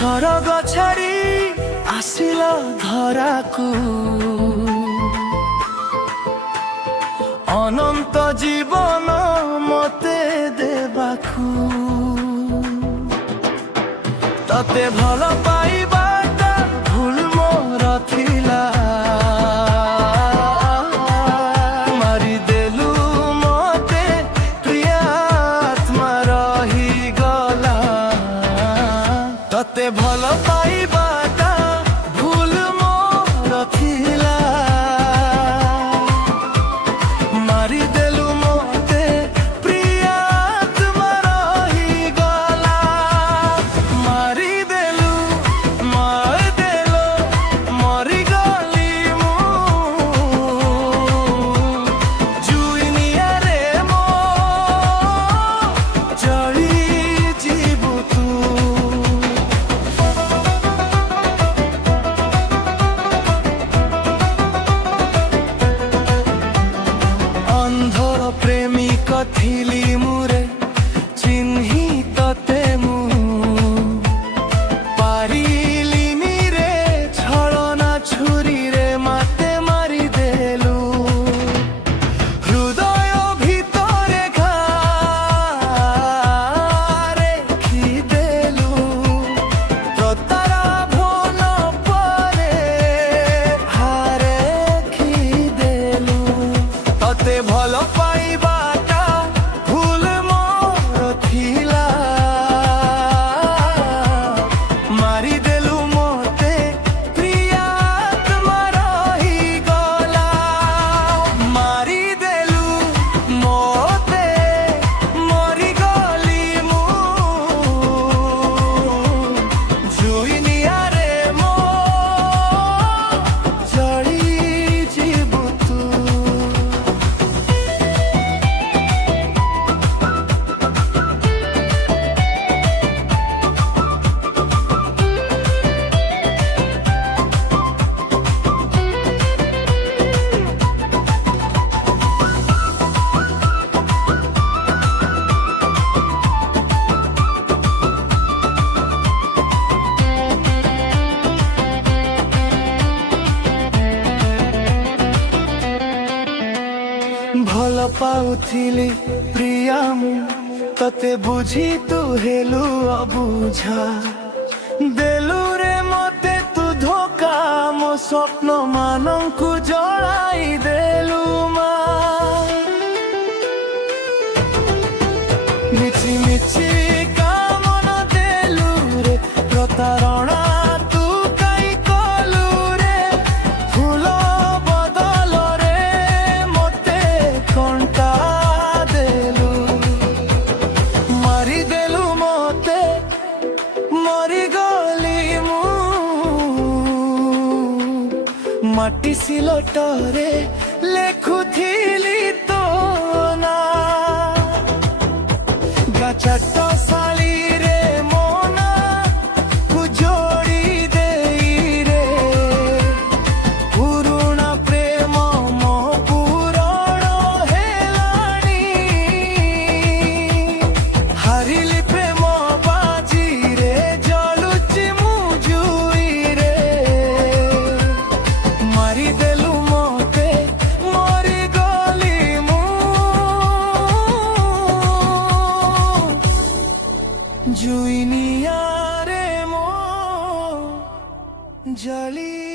सरग छाड़ी आसिल धराकू अनंत जीवन मते देबाकू तते भल पाइबाटा भूल मोर थिला मारी देलु मते प्रियात्मा रही गला तते भल पाइबाटा भूल मोर थिला मारी देलु मते प्रियात्मा रही गला मारी देलु मार देलो मरी गली मु जुइनिया रे मो जड़ी जीवु तू अंधर प्रेमिक थिली मुरे चिन्ही तते मु पारिलिनी रे छलना छुरी रे माते मारी देलु हृदय भितरे घारे खिदेलु प्रतारा भोल परे हारे खिदेलु तते भल पाइबाटा भूल मोर थिला मारी देलु मते प्रियात्मा रही गला मारी देलु मते मरी गली मु जुइनिया रे मो जड़ी जीवु तू भल पाउथिली प्रिया मु तते बुझी तू हेलु अबुझा देलु रे मते तू धोखा मो स्वप्न मानंकु जड़ाई देलु मा मिछि मिछि कामन देलु रे प्रतारणा तू काई कलु रे फूल बदल रे मते कंटा देलु मारी देलु मते मरी गली मु माटी सिलटरे लेखुथिली तो ना गाछट साली रे मोना जोड़ी देई रे पुरुणा प्रेम मो पुरण हेलाणी हारिली प्रेम बाजी रे जलुची मु जुई रे मारी देलु मते मरी गली मु जुइनिया रे मो जली